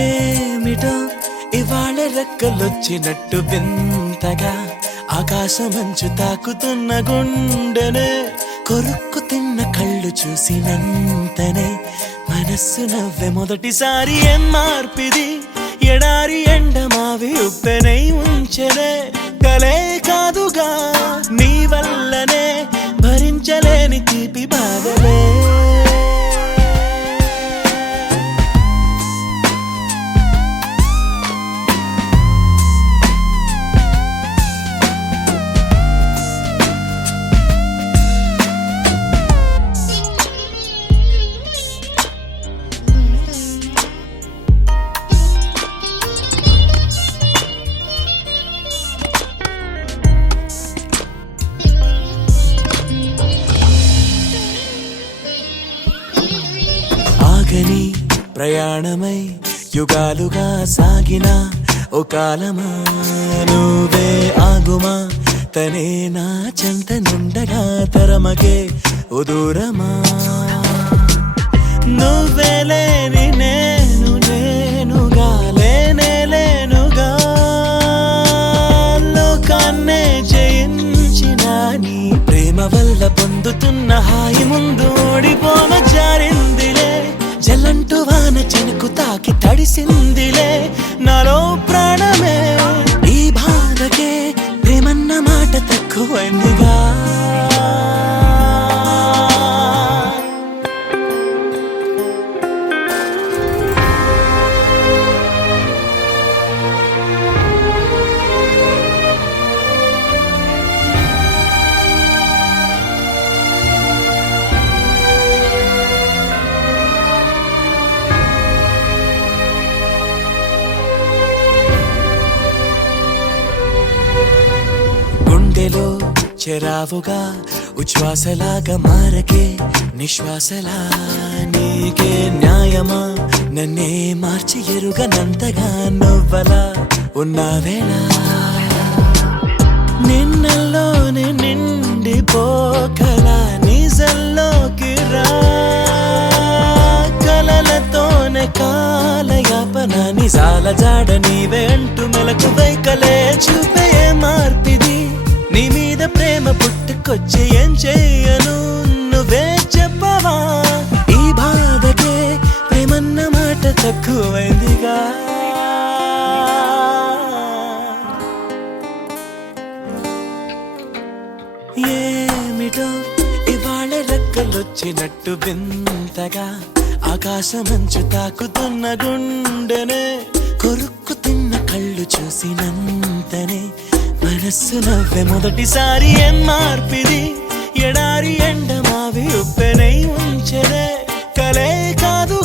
ఏమిటో ఇవాళ రెక్కలొచ్చినట్టు వింతగా ఆకాశమంచు తాకుతున్న గుండెనే కొరుక్కు తిన్న కళ్ళు చూసినంతనే మనస్సు నవ్వే మొదటిసారి ఏం మార్పిది ఎడారి ఎండమావి ఉప్పెనై ఉంచెనే కలే కాదుగా నీ వల్లనే భరించలేని తీపి బాధలే ఆగని ప్రయాణమై యుగాలుగా సాగిన ఓ కాలమా నువ్వే ఆగుమా తనే నా చెంత నుండగా తరమగే ఓ దూరమా నువ్వే లేని నేనుగా లేనే లేనుగా లోకాన్నే జయించిన నీ ప్రేమ వల్ల పొందుతున్న హాయి ముందు ఓడిపోన జారిందిలే జల్లంటూ వాన చెనుకు తాకి తడిసిందిలే నాలో ప్రాణమే ఈ బాధకే ప్రేమన్న మాట తక్కువైందిగా గుండెలో చెరావుగా ఉచ్ఛ్వాసలాగా మారకే నిశ్వాసలా నీకే న్యాయమా నన్నే మార్చి ఎరుగనంతగా నువ్వలా ఉన్నావేలా నిన్నల్లోనే నిండిపోకలా నిజల్లోకి రా కలలతోనే కాలయాపన నిజాల జాడ నీవే అంటూ మెలకు వైకలే చూపే మార్పిది నీ మీద ప్రేమ పుట్టుకొచ్చి ఏం చెయ్యను నువ్వే చెప్పవా ఈ బాధకే ప్రేమన్న మాట తక్కువైందిగా ఏమిటో ఇవాళ రెక్కలొచ్చినట్టు వింతగా ఆకాశమంచు తాకుతున్న గుండెనే కొరుక్కు తిన్న కళ్ళు చూసినంతనే మనస్సు నవ్వే మొదటిసారి ఏం మార్పిది ఎడారి ఎండమావి ఉప్పెనై ఉంచెనే కలే కాదు